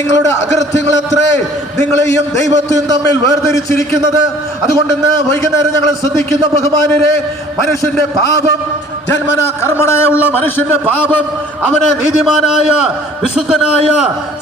നിങ്ങളുടെ അകൃത്യങ്ങൾ എത്രേ നിങ്ങളെയും ദൈവത്തെയും തമ്മിൽ വേർതിരിച്ചിരിക്കുന്നത്. അതുകൊണ്ട് ഇന്ന് വൈകുന്നേരം ഞങ്ങളെ ശ്രദ്ധിക്കുന്ന ബഹുമാനരെ, മനുഷ്യന്റെ പാപം, ജന്മന കർമ്മനായുള്ള മനുഷ്യന്റെ പാപം അവനെ നീതിമാനായ വിശുദ്ധനായ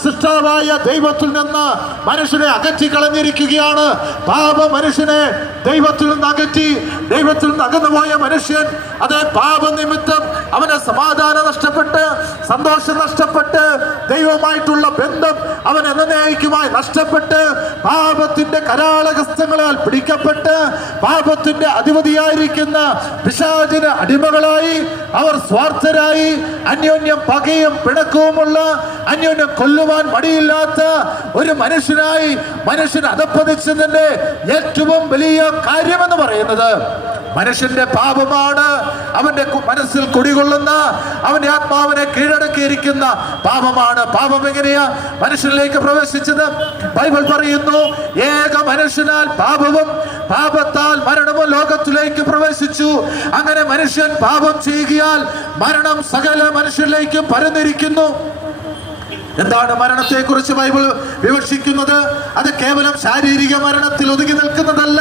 സൃഷ്ടാവായ ദൈവത്തിൽ നിന്ന് മനുഷ്യനെ അകറ്റി കളഞ്ഞിരിക്കുകയാണ്. പാപം മനുഷ്യനെ ദൈവത്തിൽ നിന്ന് അകറ്റി. ദൈവത്തിൽ നിന്ന് അകന്നുപോയ മനുഷ്യൻ അതേ പാപനിമിത്തം അവന് സമാധാനം നഷ്ടപ്പെട്ട്, സന്തോഷം നഷ്ടപ്പെട്ട്, ദൈവമായിട്ടുള്ള ബന്ധം അവൻ എന്നേക്കുമായി നഷ്ടപ്പെട്ട്, പാപത്തിന്റെ കരാളഹസ്തങ്ങളാൽ പിടിക്കപ്പെട്ട്, പാപത്തിന്റെ അധിപതിയായിരിക്കുന്ന പിശാചിന് അടിമകളായി അവർ സ്വാർത്ഥരായി, അന്യോന്യം പകയും പിണക്കവുമുള്ള, അന്യോന്യം കൊല്ലുവാൻ മടിയില്ലാത്ത ഒരു മനുഷ്യനായി മനുഷ്യൻ അധപ്പതിച്ചതിന്റെ ഏറ്റവും വലിയ കാര്യമെന്ന് പറയുന്നത് മനുഷ്യന്റെ പാപമാണ്. അവന്റെ മനസ്സിൽ കുടികൊള്ളുന്ന, അവന്റെ ആത്മാവിനെ കീഴടക്കിയിരിക്കുന്ന പാപമാണ്. പാപം എങ്ങനെയാ മനുഷ്യനിലേക്ക് പ്രവേശിച്ചത്? ബൈബിൾ പറയുന്നു, ഏക മനുഷ്യനാൽ പാപവും പാപത്താൽ മരണവും ലോകത്തിലേക്ക് പ്രവേശിച്ചു. അങ്ങനെ മനുഷ്യൻ പാപം ചെയ്യുകയാൽ മരണം സകല മനുഷ്യരിലേക്കും പരന്നിരിക്കുന്നു. എന്താണ് മരണത്തെ കുറിച്ച് ബൈബിൾ വിവക്ഷിക്കുന്നത്? അത് കേവലം ശാരീരിക മരണത്തിൽ ഒതുങ്ങി നിൽക്കുന്നതല്ല,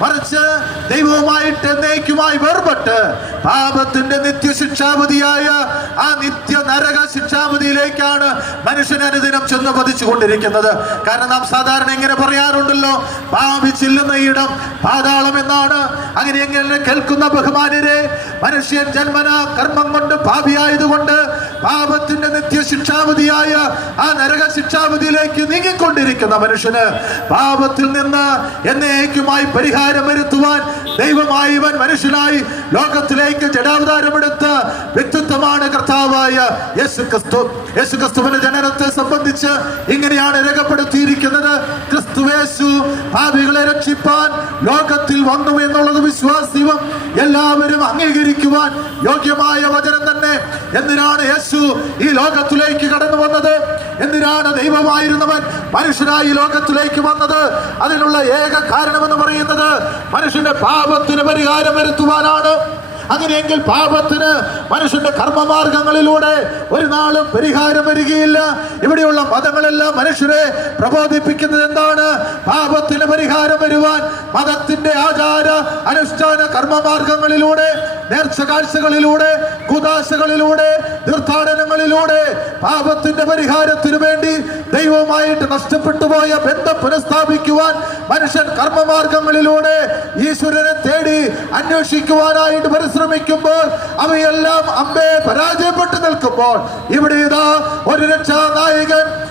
മറിച്ച് ദൈവവുമായിട്ട് എന്നേക്കുമായി വേർപെട്ട് പാപത്തിന്റെ നിത്യശിക്ഷാപതിയായ ആ നിത്യ നരക ശിക്ഷാപതിയിലേക്കാണ് മനുഷ്യൻ അനുദിനം ചെന്ന് പതിച്ചുകൊണ്ടിരിക്കുന്നത്. കാരണം നാം സാധാരണ ഇങ്ങനെ പറയാറുണ്ടല്ലോ, പാപി ചെല്ലുന്ന ഇടം പാതാളം എന്നാണ്. അങ്ങനെ എങ്ങനെ കേൾക്കുന്ന ബഹുമാനരെ, മനുഷ്യൻ ജന്മന കർമ്മം കൊണ്ട് പാപിയായതുകൊണ്ട് പാപത്തിന്റെ നിത്യശിക്ഷാപതിയായ ആ നരക ശിക്ഷാപതിയിലേക്ക് നീങ്ങിക്കൊണ്ടിരിക്കുന്ന മനുഷ്യന് പാപത്തിൽ നിന്ന് എന്നേക്കുമായി പരിഹാരം വരുത്തുവാൻ ദൈവമായി ഇവൻ മനുഷ്യനായി ലോകത്തിലേക്ക് ജഡാവതാരമെടുത്ത വ്യക്തിത്വമാണ് കർത്താവായ യേശുക്രിസ്തു. യേശുക്രിസ്തുവിന്റെ ജനനത്തെ സംബന്ധിച്ച് ഇങ്ങനെയാണ് രേഖപ്പെടുത്തിയിരിക്കുന്നത്: ക്രിസ്തുയേശു പാപികളെ രക്ഷിപ്പാൻ ലോകത്തിൽ വന്നു എന്നുള്ളത് വിശ്വാസ്യവും എല്ലാവരും അംഗീകരിക്കുവാൻ യോഗ്യമായ വചനം തന്നെ. എന്തിനാണ് യേശു ഈ ലോകത്തിലേക്ക് കടന്നു വന്നത്? എന്തിനാണ് ദൈവമായിരുന്നവൻ മനുഷ്യനായി ലോകത്തിലേക്ക് വന്നത്? അതിനുള്ള ഏക കാരണമെന്ന് പറയുന്നത് മനുഷ്യന്റെ പാപത്തിന് പരിഹാരം വരുത്തുവാനാണ്. അങ്ങനെയെങ്കിൽ പാപത്തിന് മനുഷ്യന്റെ കർമ്മമാർഗങ്ങളിലൂടെ ഒരു നാളും പരിഹാരം വരികയില്ല. ഇവിടെയുള്ള മതങ്ങളെല്ലാം മനുഷ്യരെ പ്രബോധിപ്പിക്കുന്നത് എന്താണ്? പാപത്തിന് പരിഹാരം വരുവാൻ മതത്തിന്റെ ആചാര അനുഷ്ഠാന കർമ്മമാർഗങ്ങളിലൂടെ, നേർച്ച കാഴ്ചകളിലൂടെ, കുദാശകളിലൂടെ, തീർത്ഥാടനങ്ങളിലൂടെ പാപത്തിന്റെ പരിഹാരത്തിനു വേണ്ടി ദൈവവുമായിട്ട് നഷ്ടപ്പെട്ടു പോയ ബന്ധം പുനഃസ്ഥാപിക്കുവാൻ മനുഷ്യൻ കർമ്മമാർഗങ്ങളിലൂടെ ഈശ്വരനെ തേടി അന്വേഷിക്കുവാനായിട്ട് പരിശ്രമിക്കുമ്പോൾ അവയെല്ലാം അമ്പേ പരാജയപ്പെട്ടു നിൽക്കുമ്പോൾ ഇവിടെ ഇതാ ഒരു രക്ഷാനായകൻ,